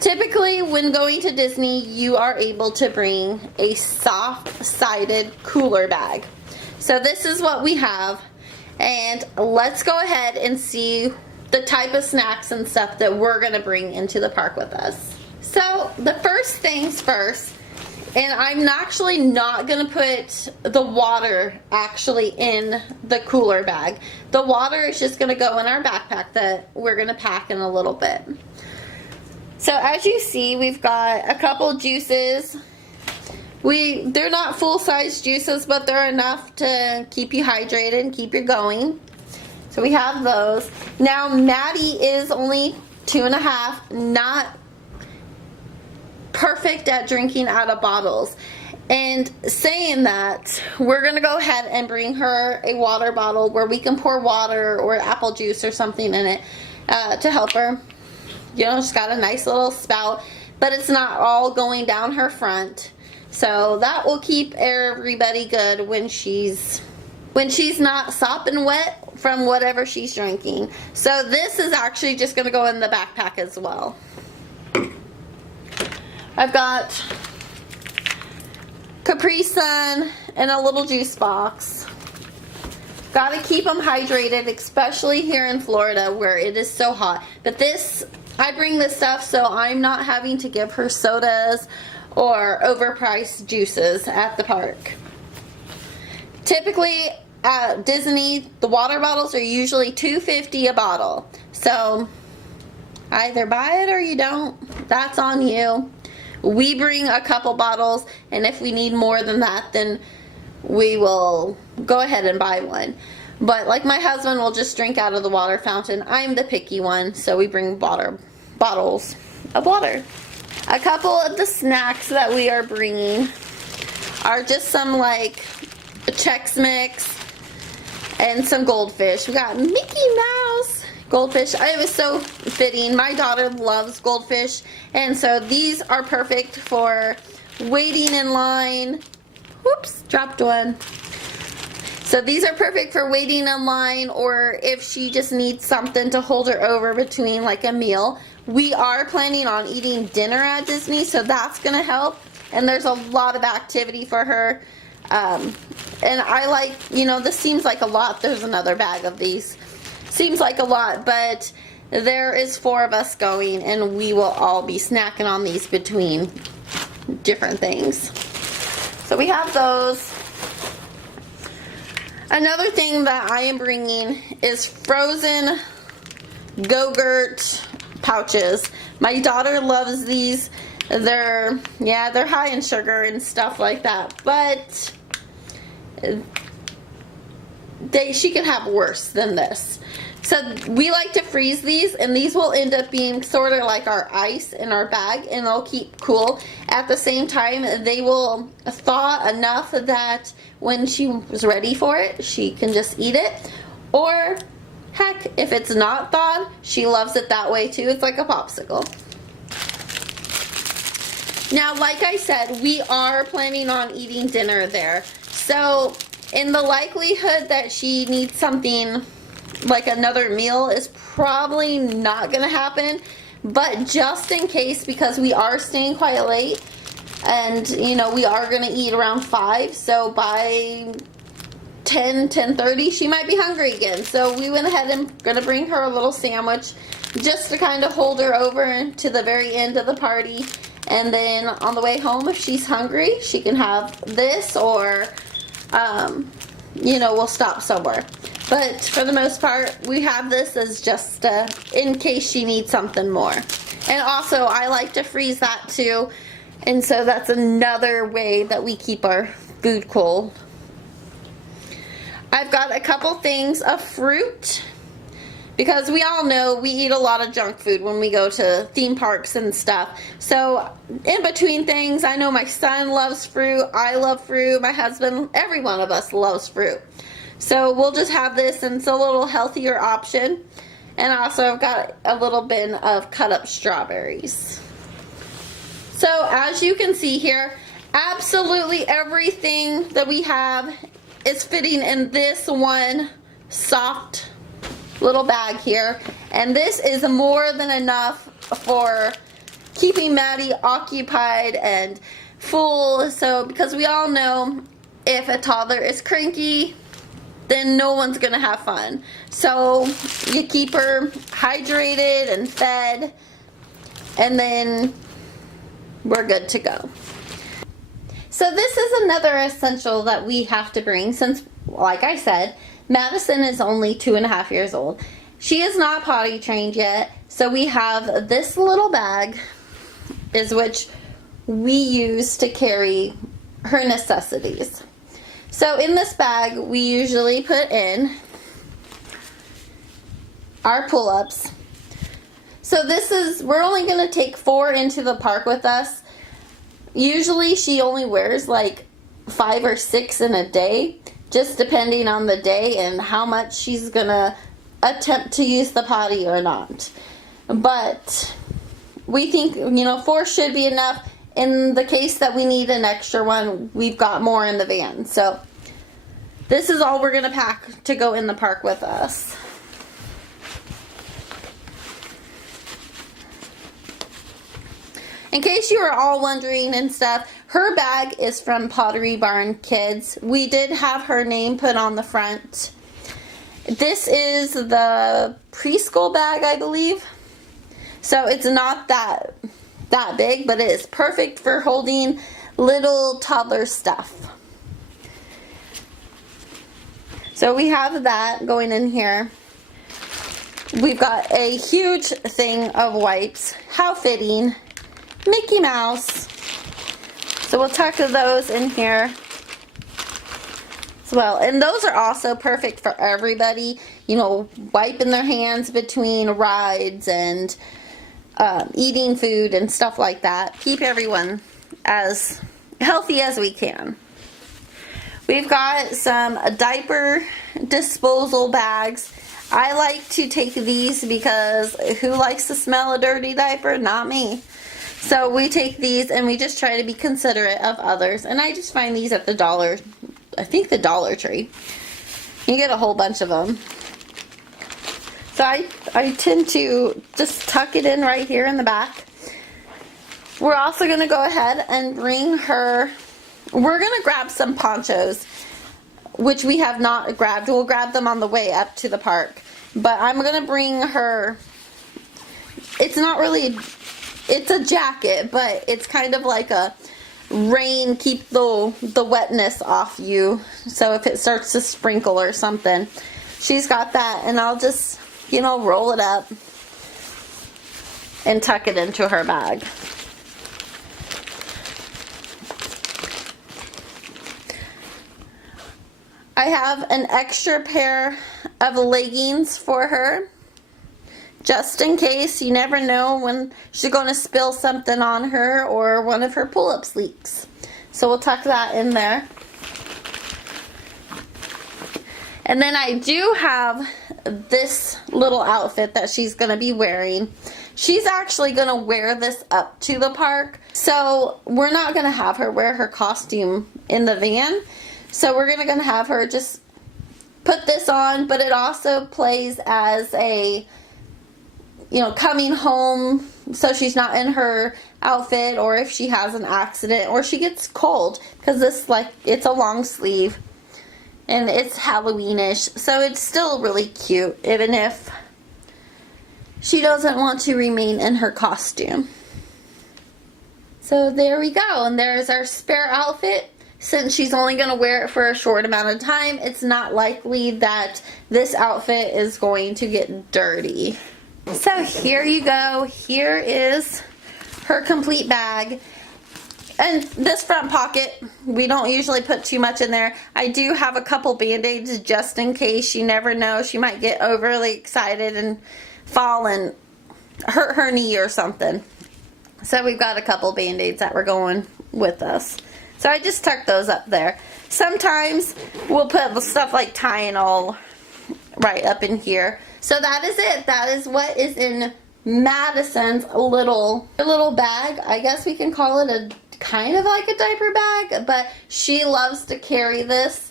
Typically, when going to Disney, you are able to bring a soft-sided cooler bag. So this is what we have, and let's go ahead and see the type of snacks and stuff that we're gonna bring into the park with us. So the first things first, and I'm actually not gonna put the water actually in the cooler bag. The water is just gonna go in our backpack that we're gonna pack in a little bit. So as you see, we've got a couple juices. They're not full-size juices, but they're enough to keep you hydrated and keep you going. So we have those. Now Maddie is only 2.5, not perfect at drinking out of bottles. And saying that, we're gonna go ahead and bring her a water bottle where we can pour water or apple juice or something in it to help her. You know, she's got a nice little spout, but it's not all going down her front. So that will keep everybody good when she's not sopping wet from whatever she's drinking. So this is actually just going to go in the backpack as well. I've got Capri Sun and a little juice box. Got to keep them hydrated, especially here in Florida where it is so hot. But I bring this stuff so I'm not having to give her sodas or overpriced juices at the park. Typically at Disney, the water bottles are usually $2.50 a bottle. So either buy it or you don't. That's on you. We bring a couple bottles, and if we need more than that, then we will go ahead and buy one. But like my husband will just drink out of the water fountain. I'm the picky one, so we bring bottles of water. A couple of the snacks that we are bringing are just some like Chex Mix and some goldfish. We got Mickey Mouse goldfish. It was so fitting. My daughter loves goldfish, and so these are perfect for waiting in line. Whoops, dropped one. So these are perfect for waiting in line, or if she just needs something to hold her over between like a meal. We are planning on eating dinner at Disney, so that's gonna help. And there's a lot of activity for her. And I like, you know, this seems like a lot. There's another bag of these. Seems like a lot, but there is 4 of us going, and we will all be snacking on these between different things. So we have those. Another thing that I am bringing is frozen Go-Gurt pouches. My daughter loves these. They're high in sugar and stuff like that, but she can have worse than this. So we like to freeze these, and these will end up being sort of like our ice in our bag, and they'll keep cool. At the same time, they will thaw enough that when she was ready for it, she can just eat it. Or heck, if it's not thawed, she loves it that way too. It's like a popsicle. Now, like I said, we are planning on eating dinner there. So in the likelihood that she needs something like another meal is probably not gonna happen, but just in case, because we are staying quite late, and you know, we are gonna eat around 5, so by 10:30 she might be hungry again. So we went ahead and gonna bring her a little sandwich just to kind of hold her over to the very end of the party, and then on the way home, if she's hungry, she can have this, or you know, we'll stop somewhere. But for the most part, we have this as just in case she needs something more. And also, I like to freeze that too. And so that's another way that we keep our food cold. I've got a couple things of fruit, because we all know we eat a lot of junk food when we go to theme parks and stuff. So in between things, I know my son loves fruit, I love fruit, my husband, every one of us loves fruit. So we'll just have this, and it's a little healthier option. And also I've got a little bin of cut up strawberries. So as you can see here, absolutely everything that we have is fitting in this one soft little bag here. And this is more than enough for keeping Maddie occupied and full. So, because we all know if a toddler is cranky, then no one's gonna have fun. So you keep her hydrated and fed, and then we're good to go. So this is another essential that we have to bring since, like I said, Madison is only 2.5 years old. She is not potty trained yet, so we have this little bag, is which we use to carry her necessities. So in this bag, we usually put in our pull-ups. So we're only going to take 4 into the park with us. Usually she only wears like 5 or 6 in a day, just depending on the day and how much she's going to attempt to use the potty or not. But we think, 4 should be enough. In the case that we need an extra one, we've got more in the van. So this is all we're going to pack to go in the park with us. In case you were all wondering and stuff, her bag is from Pottery Barn Kids. We did have her name put on the front. This is the preschool bag, I believe. So it's not that big, but it is perfect for holding little toddler stuff. So we have that going in here. We've got a huge thing of wipes. How fitting. Mickey Mouse. So we'll tuck those in here as well. And those are also perfect for everybody. Wiping their hands between rides and eating food and stuff like that. Keep everyone as healthy as we can. We've got some diaper disposal bags. I like to take these because who likes to smell a dirty diaper? Not me. So we take these and we just try to be considerate of others. And I just find these at the Dollar Tree. You get a whole bunch of them. So I tend to just tuck it in right here in the back. We're also going to go ahead and bring her, we're going to grab some ponchos, which we have not grabbed. We'll grab them on the way up to the park. But I'm going to bring her, it's not really, it's a jacket, but it's kind of like a rain, keep the wetness off you. So if it starts to sprinkle or something, she's got that, and I'll just, roll it up and tuck it into her bag. I have an extra pair of leggings for her, just in case. You never know when she's going to spill something on her or one of her pull-ups leaks. So we'll tuck that in there. And then I do have this little outfit that she's going to be wearing. She's actually going to wear this up to the park. So we're not going to have her wear her costume in the van. So we're going to have her just put this on, but it also plays as a, coming home, so she's not in her outfit, or if she has an accident or she gets cold, because it's a long sleeve and it's Halloweenish, so it's still really cute even if she doesn't want to remain in her costume. So there we go, and there's our spare outfit. Since she's only going to wear it for a short amount of time, it's not likely that this outfit is going to get dirty. So here you go. Here is her complete bag. And this front pocket, we don't usually put too much in there. I do have a couple Band-Aids just in case. You never know. She might get overly excited and fall and hurt her knee or something. So we've got a couple Band-Aids that we're going with us. So I just tuck those up there. Sometimes we'll put stuff like Tylenol right up in here. So that is it. That is what is in Madison's little bag. I guess we can call it a kind of like a diaper bag, but she loves to carry this.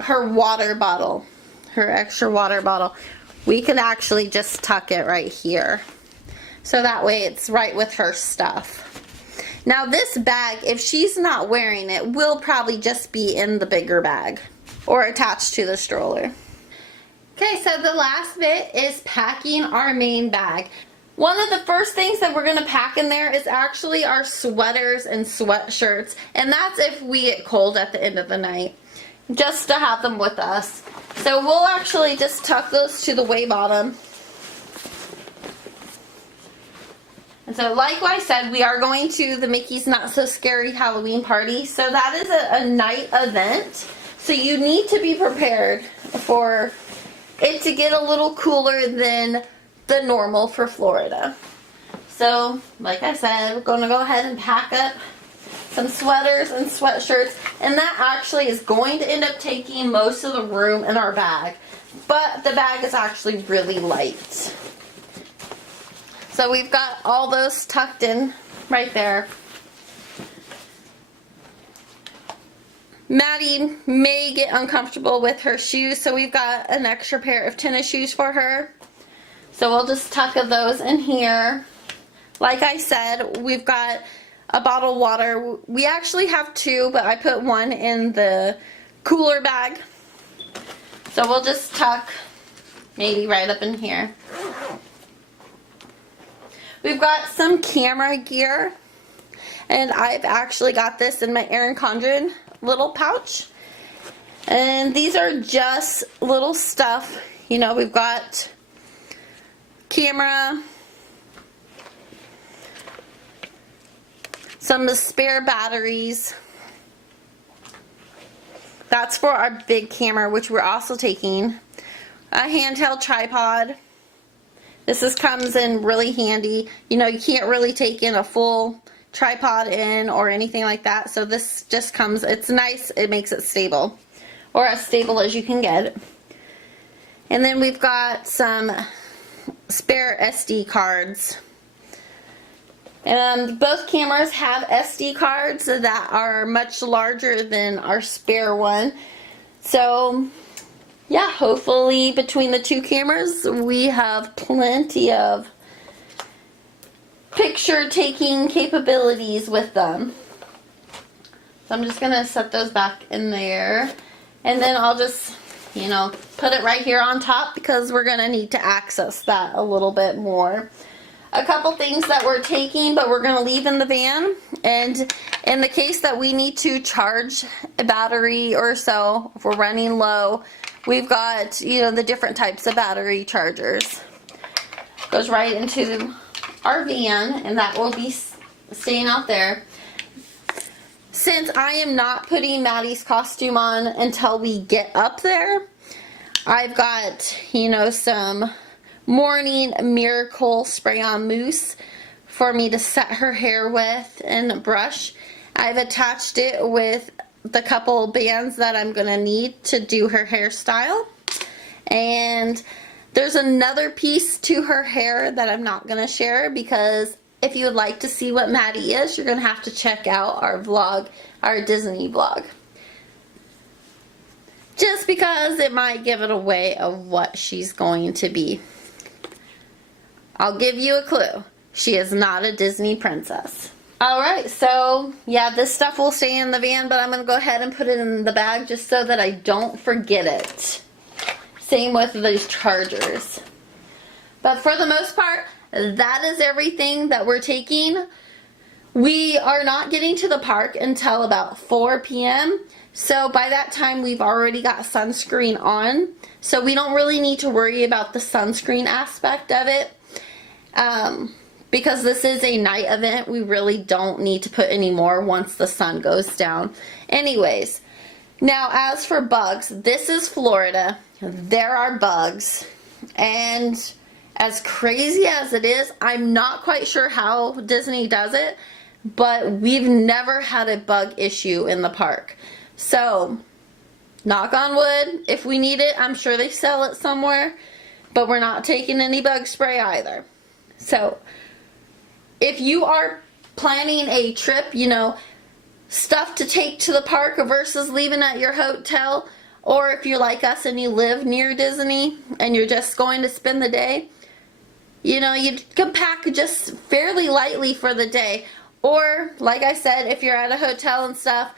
Her water bottle, her extra water bottle. We could actually just tuck it right here. so that way it's right with her stuff. Now this bag, if she's not wearing it, will probably just be in the bigger bag or attached to the stroller. Okay, so the last bit is packing our main bag. One of the first things that we're going to pack in there is actually our sweaters and sweatshirts, and that's if we get cold at the end of the night, just to have them with us. So we'll actually just tuck those to the way bottom. And so like I said, we are going to the Mickey's Not So Scary Halloween party. So that is a night event. So you need to be prepared for it to get a little cooler than the normal for Florida. So like I said, we're going to go ahead and pack up some sweaters and sweatshirts. And that actually is going to end up taking most of the room in our bag. But the bag is actually really light. So we've got all those tucked in right there. Maddie may get uncomfortable with her shoes, so we've got an extra pair of tennis shoes for her. So we'll just tuck those in here. Like I said, we've got a bottle of water. We actually have two, but I put one in the cooler bag. So we'll just tuck maybe right up in here. We've got some camera gear, and I've actually got this in my Erin Condren little pouch. And these are just little stuff. You know, we've got camera, some of the spare batteries. That's for our big camera, which we're also taking. A handheld tripod. This comes in really handy. You know, you can't really take in a full tripod in or anything like that. So this just comes, it's nice, it makes it stable. Or as stable as you can get. And then we've got some spare SD cards. Both cameras have SD cards that are much larger than our spare one. So yeah, hopefully between the two cameras we have plenty of picture taking capabilities with them. So I'm just going to set those back in there, and then I'll just, you know, put it right here on top because we're going to need to access that a little bit more. A couple things that we're taking but we're going to leave in the van, and in the case that we need to charge a battery or so, if we're running low, we've got, you know, the different types of battery chargers. Goes right into our van, and that will be staying out there. Since I am not putting Maddie's costume on until we get up there, I've got, you know, some Morning Miracle spray-on mousse for me to set her hair with and brush. I've attached it with the couple bands that I'm going to need to do her hairstyle. And there's another piece to her hair that I'm not going to share, because if you would like to see what Maddie is, you're going to have to check out our vlog, our Disney vlog. Just because it might give it away of what she's going to be. I'll give you a clue. She is not a Disney princess. Alright, so yeah, this stuff will stay in the van, but I'm going to go ahead and put it in the bag just so that I don't forget it. Same with these chargers. But for the most part, that is everything that we're taking. We are not getting to the park until about 4 p.m. So by that time, we've already got sunscreen on. So we don't really need to worry about the sunscreen aspect of it. Because this is a night event, we really don't need to put any more once the sun goes down. Anyways, now as for bugs, this is Florida. There are bugs. And as crazy as it is, I'm not quite sure how Disney does it, but we've never had a bug issue in the park. So, knock on wood, if we need it, I'm sure they sell it somewhere, but we're not taking any bug spray either. So, if you are planning a trip, you know, stuff to take to the park versus leaving at your hotel, or if you're like us and you live near Disney and you're just going to spend the day, You know, you can pack just fairly lightly for the day. Or, like I said, if you're at a hotel and stuff,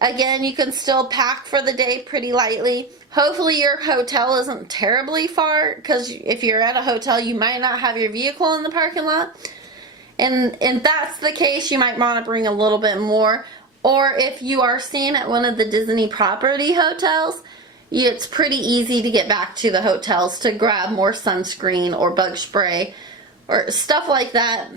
again, you can still pack for the day pretty lightly. Hopefully your hotel isn't terribly far, because if you're at a hotel, you might not have your vehicle in the parking lot. And if that's the case, you might want to bring a little bit more. Or if you are staying at one of the Disney property hotels, it's pretty easy to get back to the hotels to grab more sunscreen or bug spray or stuff like that.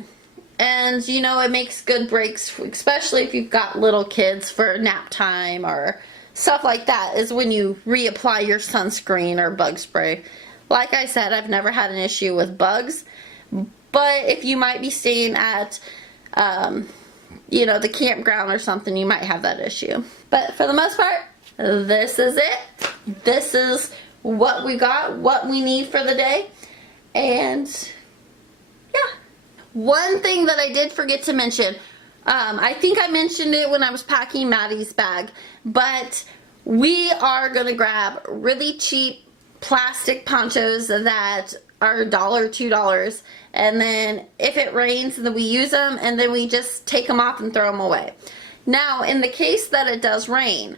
And you know, it makes good breaks, especially if you've got little kids for nap time or stuff like that, is when you reapply your sunscreen or bug spray. Like I said, I've never had an issue with bugs, but if you might be staying at you know, the campground or something, you might have that issue. But for the most part, this is it. This is what we got, what we need for the day. And yeah. One thing that I did forget to mention, I think I mentioned it when I was packing Maddie's bag, but we are going to grab really cheap plastic ponchos that are $1, $2, and then if it rains, then we use them, and then we just take them off and throw them away. Now, in the case that it does rain,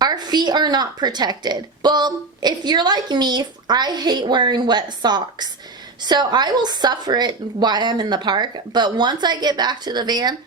our feet are not protected. Well, if you're like me, I hate wearing wet socks. So I will suffer it while I'm in the park, but once I get back to the van,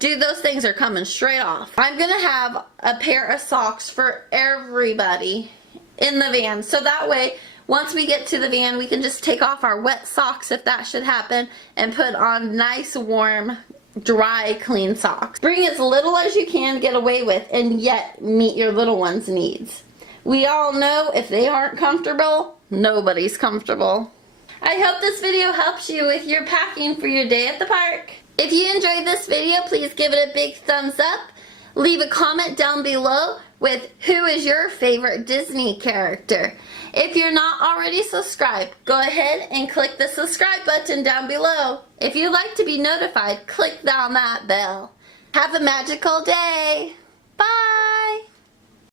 dude, those things are coming straight off. I'm gonna have a pair of socks for everybody in the van, so that way, once we get to the van, we can just take off our wet socks if that should happen and put on nice, warm, dry, clean socks. Bring as little as you can to get away with and yet meet your little one's needs. We all know if they aren't comfortable, nobody's comfortable. I hope this video helps you with your packing for your day at the park. If you enjoyed this video, please give it a big thumbs up. Leave a comment down below with who is your favorite Disney character. If you're not already subscribed, go ahead and click the subscribe button down below. If you'd like to be notified, click down that bell. Have a magical day. Bye.